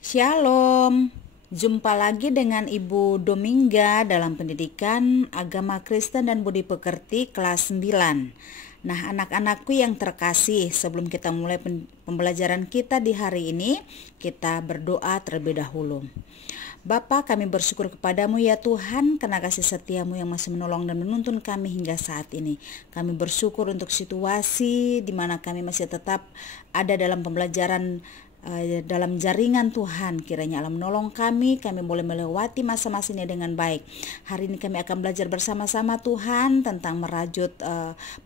Shalom, jumpa lagi dengan Ibu Domingga dalam pendidikan agama Kristen dan Budi Pekerti kelas 9. Nah, anak-anakku yang terkasih, sebelum kita mulai pembelajaran kita di hari ini, kita berdoa terlebih dahulu. Bapa, kami bersyukur kepadamu ya Tuhan, karena kasih setiamu yang masih menolong dan menuntun kami hingga saat ini. Kami bersyukur untuk situasi di mana kami masih tetap ada dalam pembelajaran dalam jaringan Tuhan. Kiranya Allah menolong kami boleh melewati masa-masa ini dengan baik. Hari ini kami akan belajar bersama-sama Tuhan tentang merajut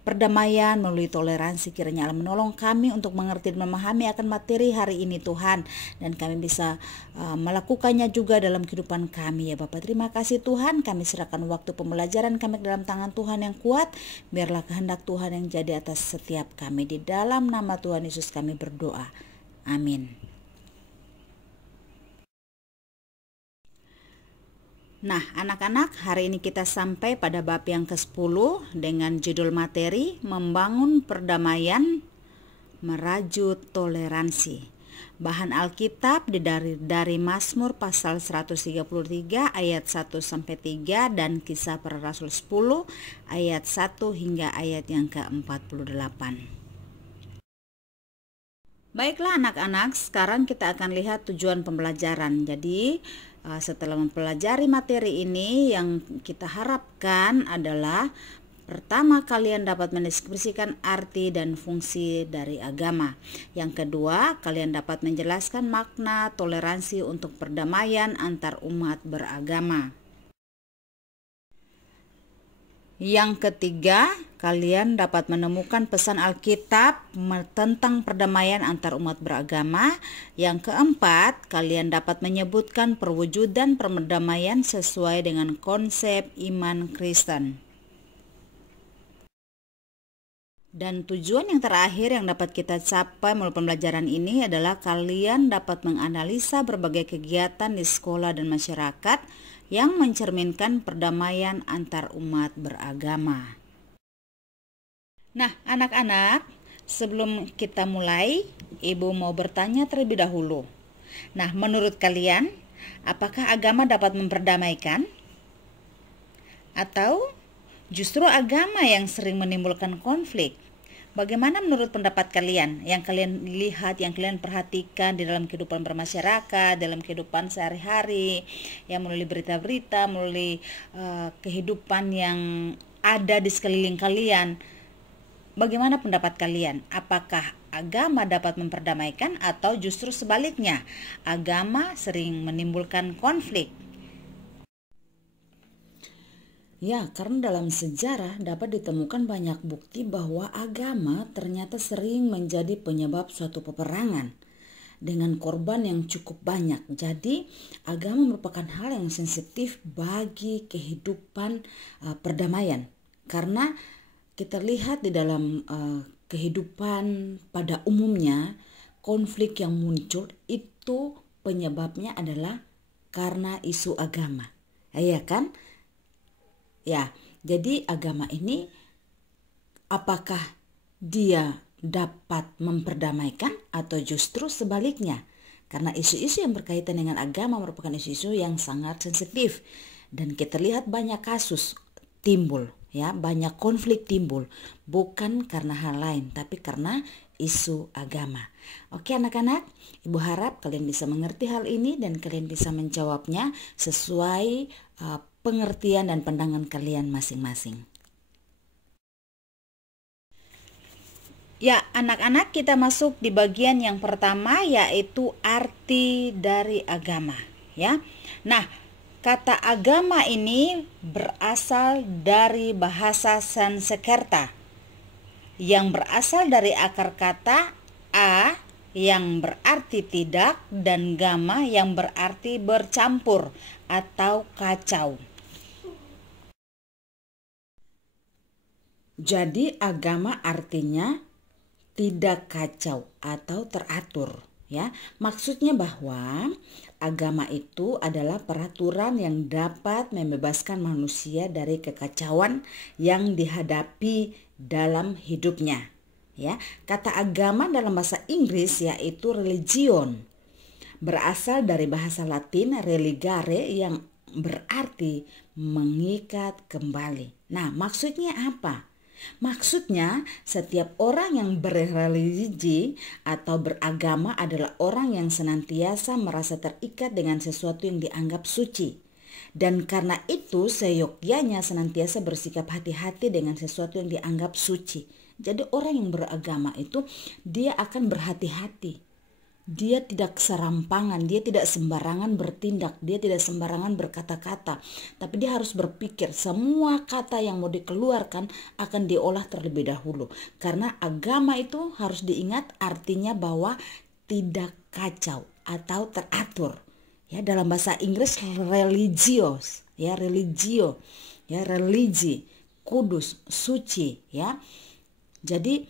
perdamaian melalui toleransi. Kiranya Allah menolong kami untuk mengerti dan memahami akan materi hari ini Tuhan, dan kami bisa melakukannya juga dalam kehidupan kami ya Bapak. Terima kasih Tuhan, kami serahkan waktu pembelajaran kami ke dalam tangan Tuhan yang kuat. Biarlah kehendak Tuhan yang jadi atas setiap kami. Di dalam nama Tuhan Yesus kami berdoa. Amin. Nah, anak-anak, hari ini kita sampai pada bab yang ke-10 dengan judul materi Membangun Perdamaian, Merajut Toleransi. Bahan Alkitab dari Mazmur pasal 133 ayat 1-3 dan Kisah Para Rasul 10 ayat 1 hingga ayat yang ke-48. Baiklah anak-anak, sekarang kita akan lihat tujuan pembelajaran. Jadi setelah mempelajari materi ini, yang kita harapkan adalah pertama, kalian dapat mendeskripsikan arti dan fungsi dari agama. Yang kedua, kalian dapat menjelaskan makna toleransi untuk perdamaian antar umat beragama. Yang ketiga, kalian dapat menemukan pesan Alkitab tentang perdamaian antar umat beragama. Yang keempat, kalian dapat menyebutkan perwujudan perdamaian sesuai dengan konsep iman Kristen. Dan tujuan yang terakhir yang dapat kita capai melalui pembelajaran ini adalah kalian dapat menganalisa berbagai kegiatan di sekolah dan masyarakat yang mencerminkan perdamaian antar umat beragama. Nah, anak-anak, sebelum kita mulai, Ibu mau bertanya terlebih dahulu. Nah, menurut kalian, apakah agama dapat memperdamaikan? Atau justru agama yang sering menimbulkan konflik? Bagaimana menurut pendapat kalian, yang kalian lihat, yang kalian perhatikan di dalam kehidupan bermasyarakat, dalam kehidupan sehari-hari, yang melalui berita-berita, melalui kehidupan yang ada di sekeliling kalian? Bagaimana pendapat kalian? Apakah agama dapat memperdamaikan atau justru sebaliknya, agama sering menimbulkan konflik? Ya, karena dalam sejarah dapat ditemukan banyak bukti bahwa agama ternyata sering menjadi penyebab suatu peperangan dengan korban yang cukup banyak. Jadi, agama merupakan hal yang sensitif bagi kehidupan perdamaian. Karena kita lihat di dalam kehidupan pada umumnya, konflik yang muncul itu penyebabnya adalah karena isu agama. Ya kan? Ya, jadi agama ini apakah dia dapat memperdamaikan atau justru sebaliknya? Karena isu-isu yang berkaitan dengan agama merupakan isu-isu yang sangat sensitif, dan kita lihat banyak kasus timbul, ya, banyak konflik timbul bukan karena hal lain tapi karena isu agama. Oke anak-anak, Ibu harap kalian bisa mengerti hal ini dan kalian bisa menjawabnya sesuai pengertian dan pandangan kalian masing-masing. Ya, anak-anak, kita masuk di bagian yang pertama, yaitu arti dari agama, ya. Nah, kata agama ini berasal dari bahasa Sanskerta yang berasal dari akar kata a yang berarti tidak dan gama yang berarti bercampur atau kacau. Jadi agama artinya tidak kacau atau teratur, ya. Maksudnya bahwa agama itu adalah peraturan yang dapat membebaskan manusia dari kekacauan yang dihadapi dalam hidupnya, ya. Kata agama dalam bahasa Inggris yaitu religion berasal dari bahasa Latin religare yang berarti mengikat kembali. Nah, maksudnya apa? Maksudnya, setiap orang yang berreligi atau beragama adalah orang yang senantiasa merasa terikat dengan sesuatu yang dianggap suci. Dan karena itu, seyogyanya senantiasa bersikap hati-hati dengan sesuatu yang dianggap suci. Jadi orang yang beragama itu, dia akan berhati-hati. Dia tidak serampangan, dia tidak sembarangan bertindak, dia tidak sembarangan berkata-kata. Tapi dia harus berpikir semua kata yang mau dikeluarkan akan diolah terlebih dahulu. Karena agama itu harus diingat artinya bahwa tidak kacau atau teratur. Ya, dalam bahasa Inggris religious, ya religio, ya religi, kudus, suci, ya. Jadi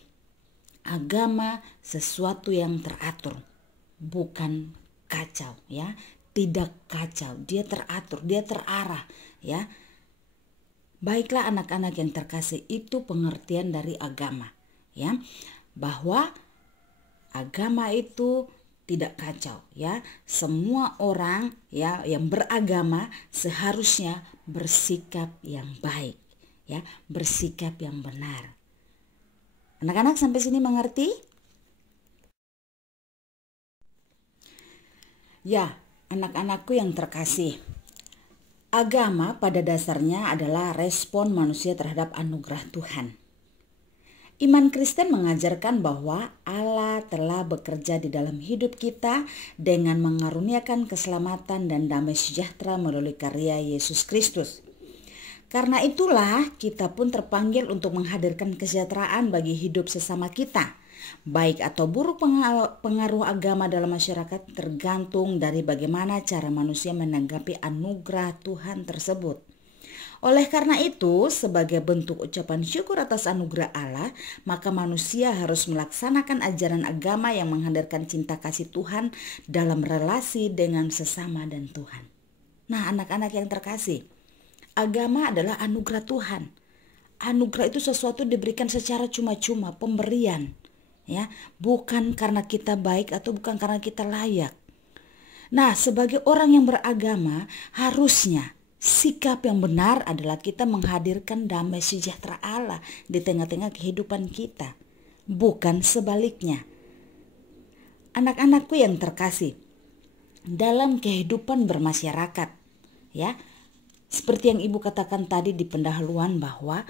agama sesuatu yang teratur. Bukan kacau, ya, tidak kacau, dia teratur, dia terarah, ya. Baiklah anak-anak yang terkasih, itu pengertian dari agama, ya, bahwa agama itu tidak kacau, ya. Semua orang, ya, yang beragama seharusnya bersikap yang baik, ya, bersikap yang benar. Anak-anak sampai sini mengerti? Ya, anak-anakku yang terkasih, agama pada dasarnya adalah respon manusia terhadap anugerah Tuhan. Iman Kristen mengajarkan bahwa Allah telah bekerja di dalam hidup kita dengan mengaruniakan keselamatan dan damai sejahtera melalui karya Yesus Kristus. Karena itulah kita pun terpanggil untuk menghadirkan kesejahteraan bagi hidup sesama kita. Baik atau buruk pengaruh agama dalam masyarakat tergantung dari bagaimana cara manusia menanggapi anugerah Tuhan tersebut. Oleh karena itu, sebagai bentuk ucapan syukur atas anugerah Allah, maka manusia harus melaksanakan ajaran agama yang menghadirkan cinta kasih Tuhan dalam relasi dengan sesama dan Tuhan. Nah, anak-anak yang terkasih, agama adalah anugerah Tuhan. Anugerah itu sesuatu diberikan secara cuma-cuma, pemberian. Ya, bukan karena kita baik atau bukan karena kita layak. Nah, sebagai orang yang beragama, harusnya sikap yang benar adalah kita menghadirkan damai sejahtera Allah di tengah-tengah kehidupan kita, bukan sebaliknya. Anak-anakku yang terkasih, dalam kehidupan bermasyarakat, ya, seperti yang Ibu katakan tadi di pendahuluan bahwa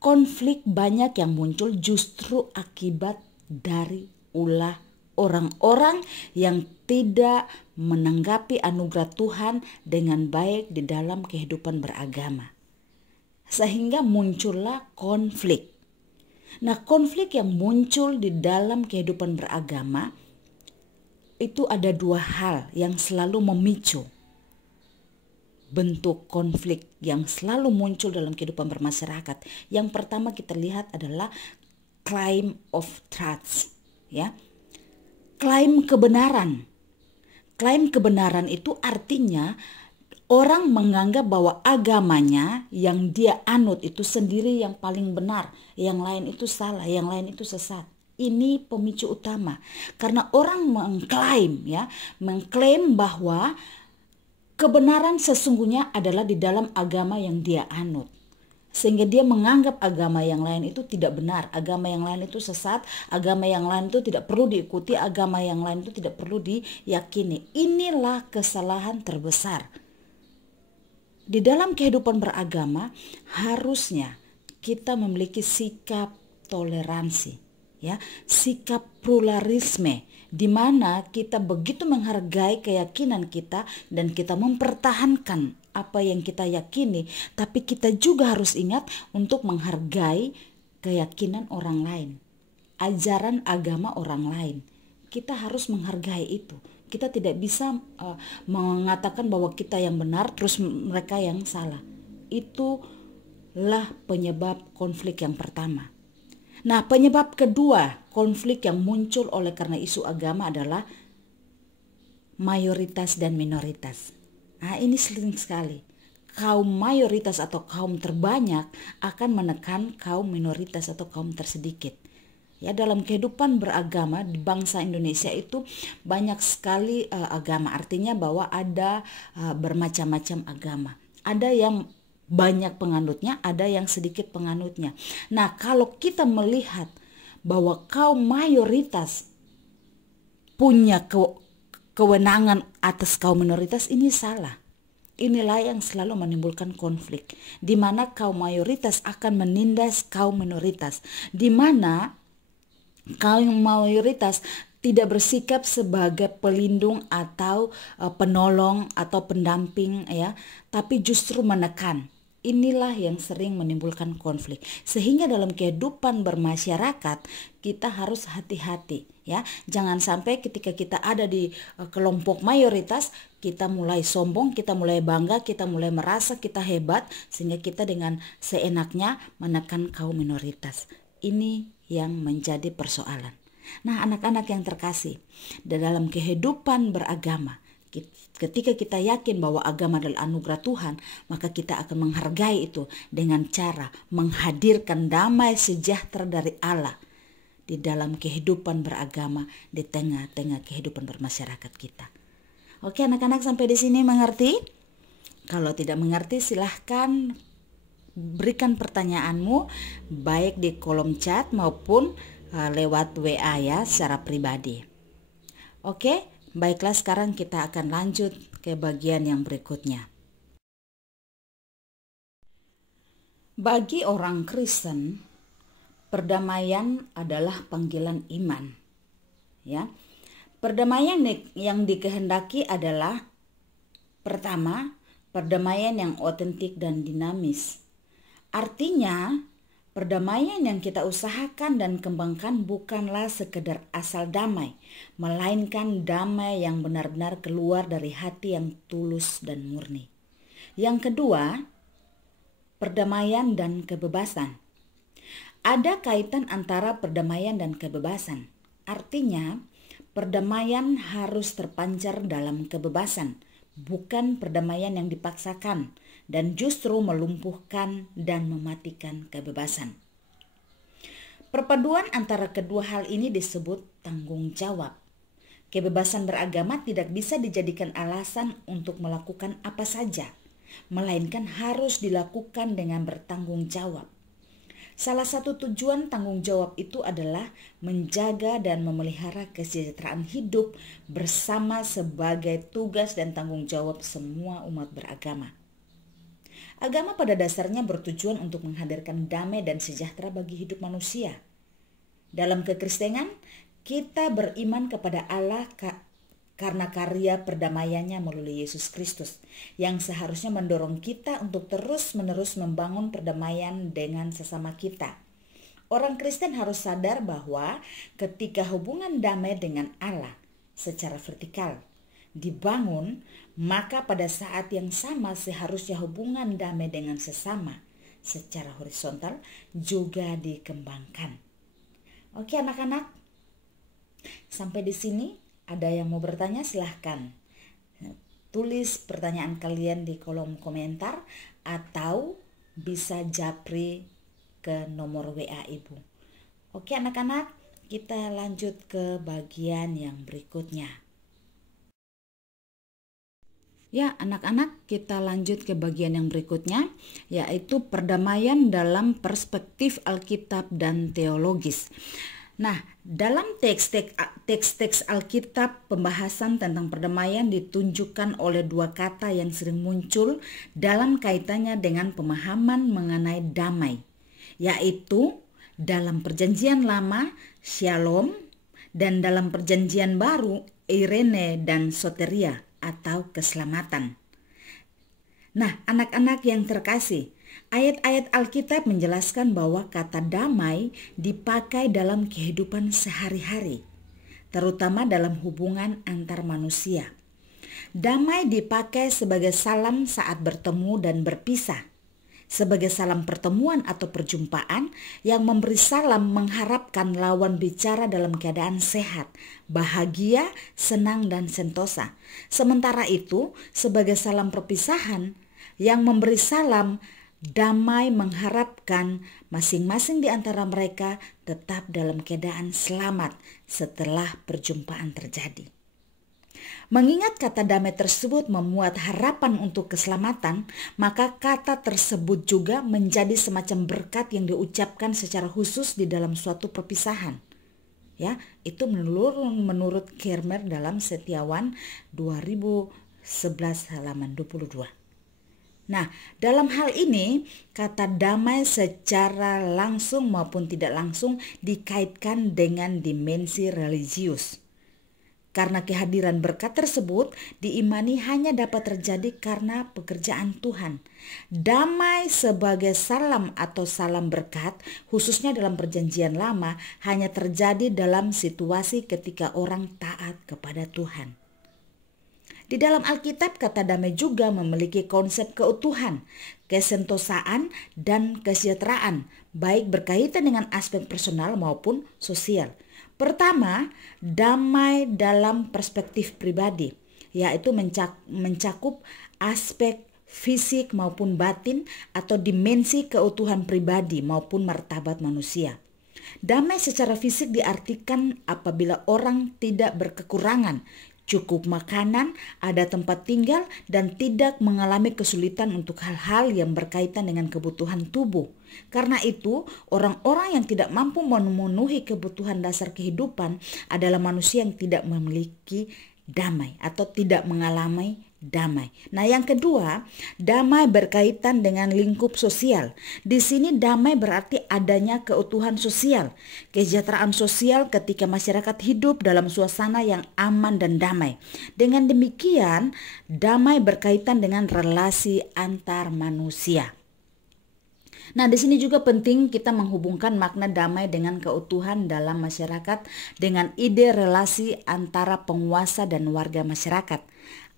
konflik banyak yang muncul justru akibat dari ulah orang-orang yang tidak menanggapi anugerah Tuhan dengan baik di dalam kehidupan beragama. Sehingga muncullah konflik. Nah, konflik yang muncul di dalam kehidupan beragama itu ada dua hal yang selalu memicu bentuk konflik yang selalu muncul dalam kehidupan bermasyarakat. Yang pertama kita lihat adalah claim of truth, ya. Klaim kebenaran. Klaim kebenaran itu artinya orang menganggap bahwa agamanya yang dia anut itu sendiri yang paling benar, yang lain itu salah, yang lain itu sesat. Ini pemicu utama. Karena orang mengklaim bahwa kebenaran sesungguhnya adalah di dalam agama yang dia anut. Sehingga dia menganggap agama yang lain itu tidak benar, agama yang lain itu sesat, agama yang lain itu tidak perlu diikuti, agama yang lain itu tidak perlu diyakini. Inilah kesalahan terbesar. Di dalam kehidupan beragama harusnya kita memiliki sikap toleransi, ya, sikap pluralisme, di mana kita begitu menghargai keyakinan kita dan kita mempertahankan apa yang kita yakini, tapi kita juga harus ingat untuk menghargai keyakinan orang lain, ajaran agama orang lain. Kita harus menghargai itu. Kita tidak bisa mengatakan bahwa kita yang benar terus mereka yang salah. Itulah penyebab konflik yang pertama. Nah, penyebab kedua konflik yang muncul oleh karena isu agama adalah mayoritas dan minoritas. Nah, ini sering sekali. Kaum mayoritas atau kaum terbanyak akan menekan kaum minoritas atau kaum tersedikit. Ya, dalam kehidupan beragama di bangsa Indonesia itu banyak sekali agama. Artinya bahwa ada bermacam-macam agama. Ada yang banyak penganutnya, ada yang sedikit penganutnya. Nah, kalau kita melihat bahwa kaum mayoritas punya kewenangan atas kaum minoritas, ini salah. Inilah yang selalu menimbulkan konflik, di mana kaum mayoritas akan menindas kaum minoritas, di mana kaum mayoritas tidak bersikap sebagai pelindung atau penolong atau pendamping, ya, tapi justru menekan. Inilah yang sering menimbulkan konflik. Sehingga dalam kehidupan bermasyarakat kita harus hati-hati, ya. Jangan sampai ketika kita ada di kelompok mayoritas kita mulai sombong, kita mulai bangga, kita mulai merasa kita hebat sehingga kita dengan seenaknya menekan kaum minoritas. Ini yang menjadi persoalan. Nah, anak-anak yang terkasih, dalam kehidupan beragama, ketika kita yakin bahwa agama adalah anugerah Tuhan, maka kita akan menghargai itu dengan cara menghadirkan damai sejahtera dari Allah di dalam kehidupan beragama, di tengah-tengah kehidupan bermasyarakat kita. Oke, anak-anak, sampai di sini mengerti? Kalau tidak mengerti, silahkan berikan pertanyaanmu baik di kolom chat maupun lewat WA, ya, secara pribadi. Oke, baiklah, sekarang kita akan lanjut ke bagian yang berikutnya. Bagi orang Kristen, perdamaian adalah panggilan iman. Ya. Perdamaian yang dikehendaki adalah pertama, perdamaian yang otentik dan dinamis. Artinya, perdamaian yang kita usahakan dan kembangkan bukanlah sekedar asal damai, melainkan damai yang benar-benar keluar dari hati yang tulus dan murni. Yang kedua, perdamaian dan kebebasan. Ada kaitan antara perdamaian dan kebebasan. Artinya, perdamaian harus terpancar dalam kebebasan, bukan perdamaian yang dipaksakan dan justru melumpuhkan dan mematikan kebebasan. Perpaduan antara kedua hal ini disebut tanggung jawab. Kebebasan beragama tidak bisa dijadikan alasan untuk melakukan apa saja, melainkan harus dilakukan dengan bertanggung jawab. Salah satu tujuan tanggung jawab itu adalah menjaga dan memelihara kesejahteraan hidup bersama sebagai tugas dan tanggung jawab semua umat beragama. Agama pada dasarnya bertujuan untuk menghadirkan damai dan sejahtera bagi hidup manusia. Dalam kekristenan, kita beriman kepada Allah karena karya perdamaiannya melalui Yesus Kristus, yang seharusnya mendorong kita untuk terus-menerus membangun perdamaian dengan sesama kita. Orang Kristen harus sadar bahwa ketika hubungan damai dengan Allah secara vertikal dibangun, maka pada saat yang sama seharusnya hubungan damai dengan sesama secara horizontal juga dikembangkan. Oke, anak-anak, sampai di sini ada yang mau bertanya? Silahkan tulis pertanyaan kalian di kolom komentar atau bisa japri ke nomor WA Ibu. Oke, anak-anak, kita lanjut ke bagian yang berikutnya. Ya, anak-anak, kita lanjut ke bagian yang berikutnya, yaitu perdamaian dalam perspektif Alkitab dan teologis. Nah, dalam teks-teks Alkitab, pembahasan tentang perdamaian ditunjukkan oleh dua kata yang sering muncul dalam kaitannya dengan pemahaman mengenai damai, yaitu dalam Perjanjian Lama, Shalom, dan dalam Perjanjian Baru, Eirene dan Soteria atau keselamatan. Nah, anak-anak yang terkasih, ayat-ayat Alkitab menjelaskan bahwa kata damai dipakai dalam kehidupan sehari-hari, terutama dalam hubungan antar manusia. Damai dipakai sebagai salam saat bertemu dan berpisah, sebagai salam pertemuan atau perjumpaan yang memberi salam mengharapkan lawan bicara dalam keadaan sehat, bahagia, senang, dan sentosa. Sementara itu, sebagai salam perpisahan yang memberi salam damai mengharapkan Masing-masing di antara mereka tetap dalam keadaan selamat setelah perjumpaan terjadi. Mengingat kata damai tersebut memuat harapan untuk keselamatan, maka kata tersebut juga menjadi semacam berkat yang diucapkan secara khusus di dalam suatu perpisahan. Ya, itu menurut Kermer dalam Setiawan 2011 halaman 22. Nah, dalam hal ini kata damai secara langsung maupun tidak langsung dikaitkan dengan dimensi religius. Karena kehadiran berkat tersebut diimani hanya dapat terjadi karena pekerjaan Tuhan. Damai sebagai salam atau salam berkat, khususnya dalam perjanjian lama, hanya terjadi dalam situasi ketika orang taat kepada Tuhan. Di dalam Alkitab, kata damai juga memiliki konsep keutuhan, kesentosaan, dan kesejahteraan, baik berkaitan dengan aspek personal maupun sosial. Pertama, damai dalam perspektif pribadi, yaitu mencakup aspek fisik maupun batin atau dimensi keutuhan pribadi maupun martabat manusia. Damai secara fisik diartikan apabila orang tidak berkekurangan, cukup makanan, ada tempat tinggal, dan tidak mengalami kesulitan untuk hal-hal yang berkaitan dengan kebutuhan tubuh. Karena itu, orang-orang yang tidak mampu memenuhi kebutuhan dasar kehidupan adalah manusia yang tidak memiliki damai atau tidak mengalami damai. Nah, yang kedua, damai berkaitan dengan lingkup sosial. Di sini damai berarti adanya keutuhan sosial, kesejahteraan sosial ketika masyarakat hidup dalam suasana yang aman dan damai. Dengan demikian, damai berkaitan dengan relasi antar manusia. Nah, di sini juga penting kita menghubungkan makna damai dengan keutuhan dalam masyarakat dengan ide relasi antara penguasa dan warga masyarakat,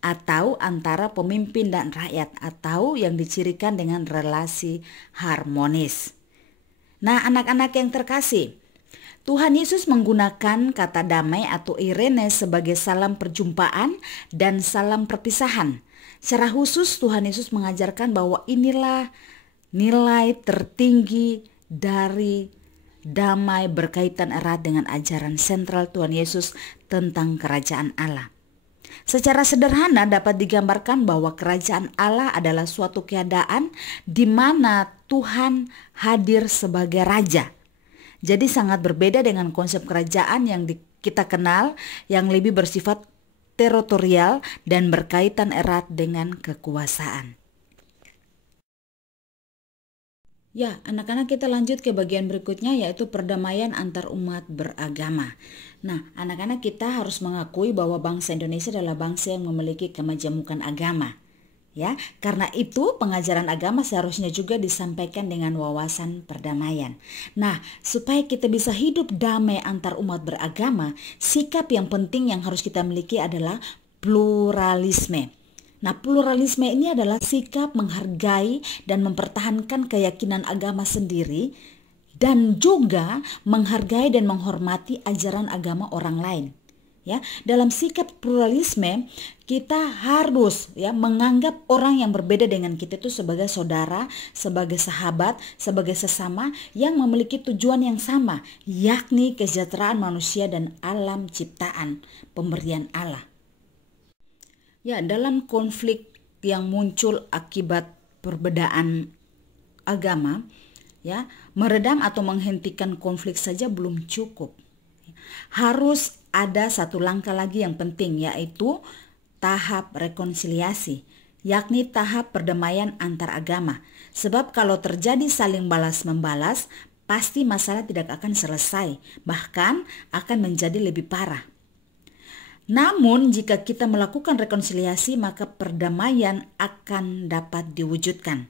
atau antara pemimpin dan rakyat, atau yang dicirikan dengan relasi harmonis. Nah, anak-anak yang terkasih, Tuhan Yesus menggunakan kata damai atau Irene sebagai salam perjumpaan dan salam perpisahan. Secara khusus Tuhan Yesus mengajarkan bahwa inilah nilai tertinggi dari damai berkaitan erat dengan ajaran sentral Tuhan Yesus tentang kerajaan Allah. Secara sederhana dapat digambarkan bahwa kerajaan Allah adalah suatu keadaan di mana Tuhan hadir sebagai raja. Jadi sangat berbeda dengan konsep kerajaan yang kita kenal yang lebih bersifat teritorial dan berkaitan erat dengan kekuasaan. Ya, anak-anak, kita lanjut ke bagian berikutnya, yaitu perdamaian antar umat beragama. Nah, anak-anak, kita harus mengakui bahwa bangsa Indonesia adalah bangsa yang memiliki kemajemukan agama. Ya, karena itu pengajaran agama seharusnya juga disampaikan dengan wawasan perdamaian. Nah, supaya kita bisa hidup damai antar umat beragama, sikap yang penting yang harus kita miliki adalah pluralisme. Nah, pluralisme ini adalah sikap menghargai dan mempertahankan keyakinan agama sendiri dan juga menghargai dan menghormati ajaran agama orang lain. Ya, dalam sikap pluralisme kita harus menganggap orang yang berbeda dengan kita itu sebagai saudara, sebagai sahabat, sebagai sesama yang memiliki tujuan yang sama, yakni kesejahteraan manusia dan alam ciptaan pemberian Allah. Ya, dalam konflik yang muncul akibat perbedaan agama, meredam atau menghentikan konflik saja belum cukup. Harus ada satu langkah lagi yang penting, yaitu tahap rekonsiliasi, yakni tahap perdamaian antar agama. Sebab kalau terjadi saling balas-membalas, pasti masalah tidak akan selesai, bahkan akan menjadi lebih parah. Namun jika kita melakukan rekonsiliasi, maka perdamaian akan dapat diwujudkan.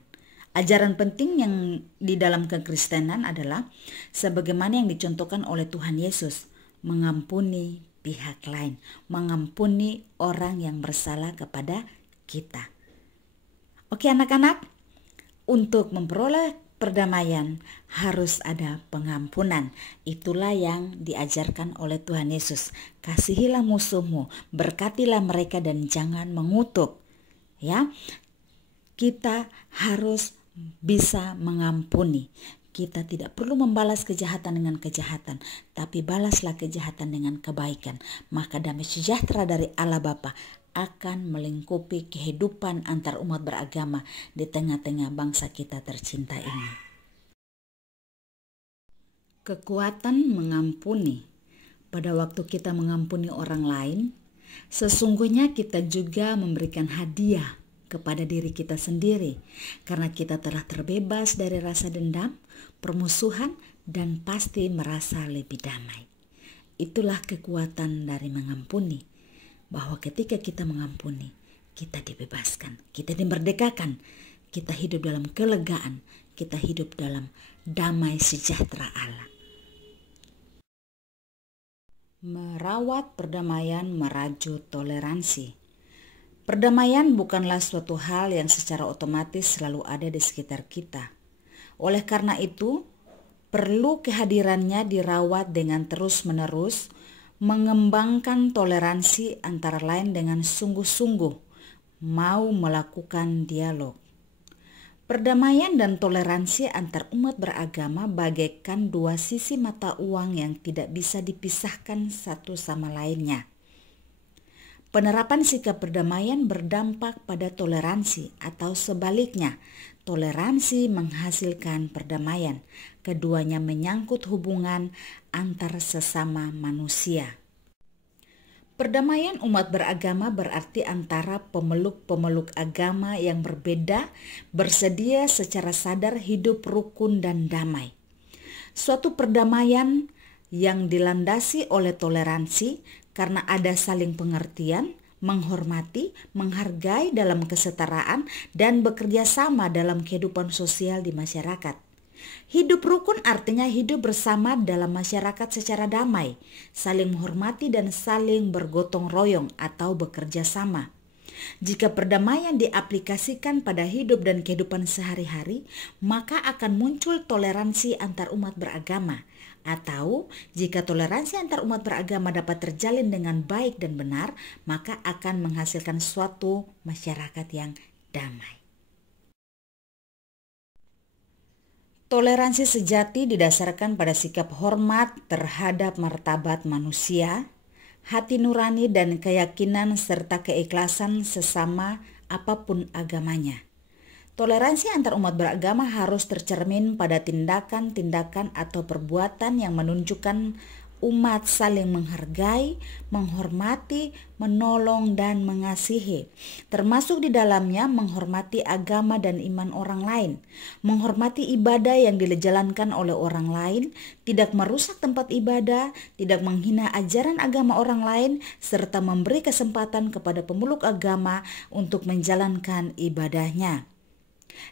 Ajaran penting yang di dalam kekristenan adalah sebagaimana yang dicontohkan oleh Tuhan Yesus, mengampuni pihak lain, mengampuni orang yang bersalah kepada kita. Oke anak-anak, untuk memperoleh perdamaian harus ada pengampunan. Itulah yang diajarkan oleh Tuhan Yesus. Kasihilah musuhmu, berkatilah mereka dan jangan mengutuk. Ya, kita harus bisa mengampuni. Kita tidak perlu membalas kejahatan dengan kejahatan, tapi balaslah kejahatan dengan kebaikan. Maka damai sejahtera dari Allah Bapa akan melingkupi kehidupan antar umat beragama di tengah-tengah bangsa kita tercinta ini. Kekuatan mengampuni. Pada waktu kita mengampuni orang lain, sesungguhnya kita juga memberikan hadiah kepada diri kita sendiri, karena kita telah terbebas dari rasa dendam, permusuhan, dan pasti merasa lebih damai. Itulah kekuatan dari mengampuni, bahwa ketika kita mengampuni, kita dibebaskan, kita dimerdekakan, kita hidup dalam kelegaan, kita hidup dalam damai sejahtera Allah. Merawat perdamaian merajut toleransi. Perdamaian bukanlah suatu hal yang secara otomatis selalu ada di sekitar kita. Oleh karena itu, perlu kehadirannya dirawat dengan terus-menerus, mengembangkan toleransi antara lain dengan sungguh-sungguh mau melakukan dialog. Perdamaian dan toleransi antar umat beragama bagaikan dua sisi mata uang yang tidak bisa dipisahkan satu sama lainnya. Penerapan sikap perdamaian berdampak pada toleransi atau sebaliknya, toleransi menghasilkan perdamaian. Keduanya menyangkut hubungan antar sesama manusia. Perdamaian umat beragama berarti antara pemeluk-pemeluk agama yang berbeda bersedia secara sadar hidup rukun dan damai. Suatu perdamaian yang dilandasi oleh toleransi karena ada saling pengertian, menghormati, menghargai dalam kesetaraan, dan bekerja sama dalam kehidupan sosial di masyarakat. Hidup rukun artinya hidup bersama dalam masyarakat secara damai, saling menghormati dan saling bergotong royong atau bekerja sama. Jika perdamaian diaplikasikan pada hidup dan kehidupan sehari-hari, maka akan muncul toleransi antar umat beragama. Atau jika toleransi antar umat beragama dapat terjalin dengan baik dan benar, maka akan menghasilkan suatu masyarakat yang damai. Toleransi sejati didasarkan pada sikap hormat terhadap martabat manusia, hati nurani dan keyakinan serta keikhlasan sesama apapun agamanya. Toleransi antar umat beragama harus tercermin pada tindakan-tindakan atau perbuatan yang menunjukkan umat saling menghargai, menghormati, menolong, dan mengasihi. Termasuk di dalamnya menghormati agama dan iman orang lain, menghormati ibadah yang dijalankan oleh orang lain, tidak merusak tempat ibadah, tidak menghina ajaran agama orang lain, serta memberi kesempatan kepada pemeluk agama untuk menjalankan ibadahnya.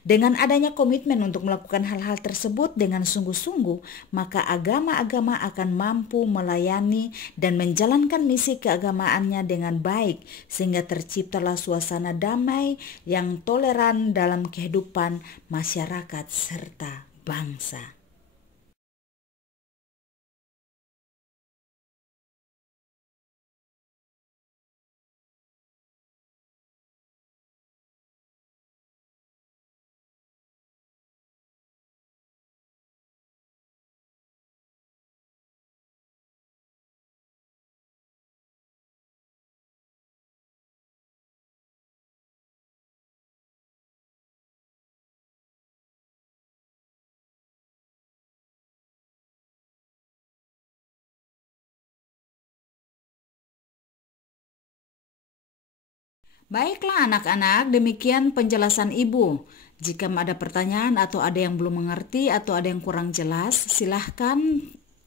Dengan adanya komitmen untuk melakukan hal-hal tersebut dengan sungguh-sungguh, maka agama-agama akan mampu melayani dan menjalankan misi keagamaannya dengan baik, sehingga terciptalah suasana damai yang toleran dalam kehidupan masyarakat serta bangsa. Baiklah anak-anak, demikian penjelasan Ibu. Jika ada pertanyaan atau ada yang belum mengerti atau ada yang kurang jelas, silahkan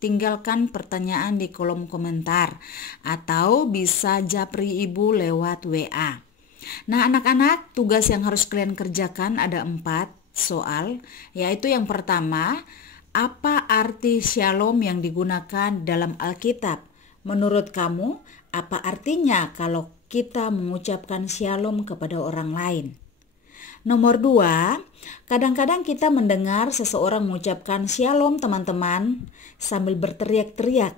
tinggalkan pertanyaan di kolom komentar atau bisa japri Ibu lewat WA. Nah anak-anak, tugas yang harus kalian kerjakan ada 4 soal, yaitu yang pertama, apa arti shalom yang digunakan dalam Alkitab? Menurut kamu, apa artinya kalau kita mengucapkan shalom kepada orang lain? Nomor 2, kadang-kadang kita mendengar seseorang mengucapkan shalom teman-teman sambil berteriak-teriak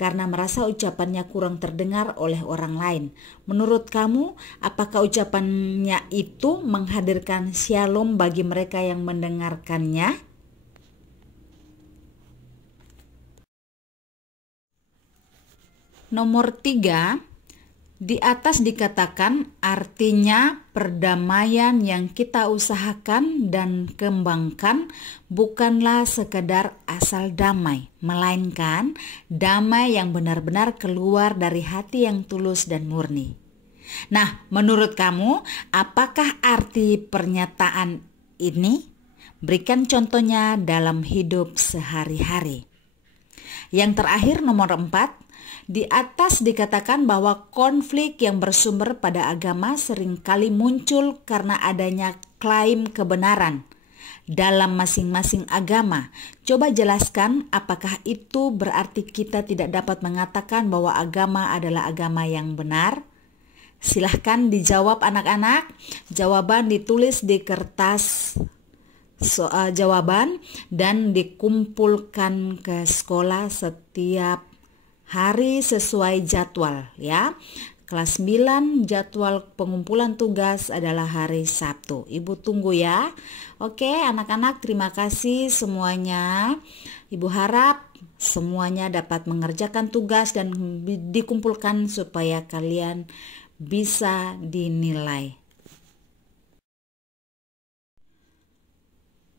karena merasa ucapannya kurang terdengar oleh orang lain. Menurut kamu, apakah ucapannya itu menghadirkan shalom bagi mereka yang mendengarkannya? Nomor 3, di atas dikatakan artinya perdamaian yang kita usahakan dan kembangkan bukanlah sekedar asal damai, melainkan damai yang benar-benar keluar dari hati yang tulus dan murni. Nah, menurut kamu, apakah arti pernyataan ini? Berikan contohnya dalam hidup sehari-hari. Yang terakhir, nomor 4, di atas dikatakan bahwa konflik yang bersumber pada agama seringkali muncul karena adanya klaim kebenaran dalam masing-masing agama. Coba jelaskan, apakah itu berarti kita tidak dapat mengatakan bahwa agama adalah agama yang benar? Silahkan dijawab anak-anak. Jawaban ditulis di kertas jawaban dan dikumpulkan ke sekolah setiap hari sesuai jadwal ya. Kelas 9 jadwal pengumpulan tugas adalah hari Sabtu. Ibu tunggu ya. Oke, anak-anak, terima kasih semuanya. Ibu harap semuanya dapat mengerjakan tugas dan dikumpulkan supaya kalian bisa dinilai.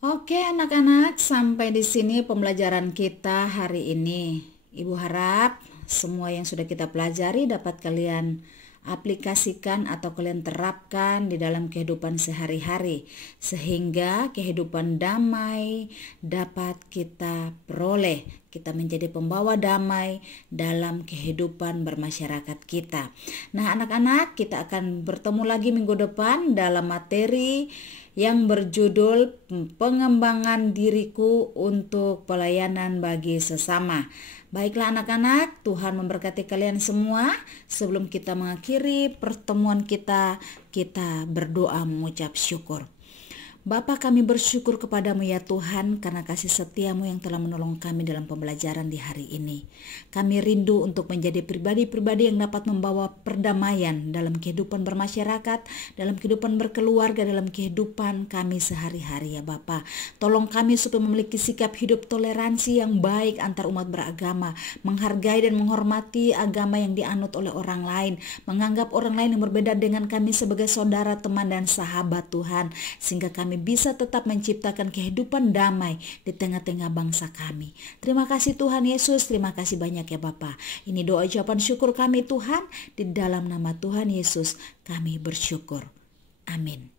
Oke, anak-anak, sampai di sini pembelajaran kita hari ini. Ibu harap semua yang sudah kita pelajari dapat kalian aplikasikan atau kalian terapkan di dalam kehidupan sehari-hari, sehingga kehidupan damai dapat kita peroleh. Kita menjadi pembawa damai dalam kehidupan bermasyarakat kita. Nah, anak-anak, kita akan bertemu lagi minggu depan dalam materi yang berjudul pengembangan diriku untuk pelayanan bagi sesama. Baiklah anak-anak, Tuhan memberkati kalian semua. Sebelum kita mengakhiri pertemuan kita berdoa mengucap syukur. Bapa, kami bersyukur kepadamu ya Tuhan, karena kasih setiamu yang telah menolong kami dalam pembelajaran di hari ini. Kami rindu untuk menjadi pribadi-pribadi yang dapat membawa perdamaian dalam kehidupan bermasyarakat, dalam kehidupan berkeluarga, dalam kehidupan kami sehari-hari ya Bapa. Tolong kami supaya memiliki sikap hidup toleransi yang baik antar umat beragama, menghargai dan menghormati agama yang dianut oleh orang lain, menganggap orang lain yang berbeda dengan kami sebagai saudara, teman, dan sahabat Tuhan, sehingga kami bisa tetap menciptakan kehidupan damai di tengah-tengah bangsa kami. Terima kasih Tuhan Yesus, terima kasih banyak ya Bapa. Ini doa ucapan syukur kami Tuhan, di dalam nama Tuhan Yesus kami bersyukur. Amin.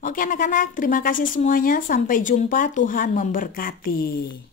Oke anak-anak, terima kasih semuanya. Sampai jumpa, Tuhan memberkati.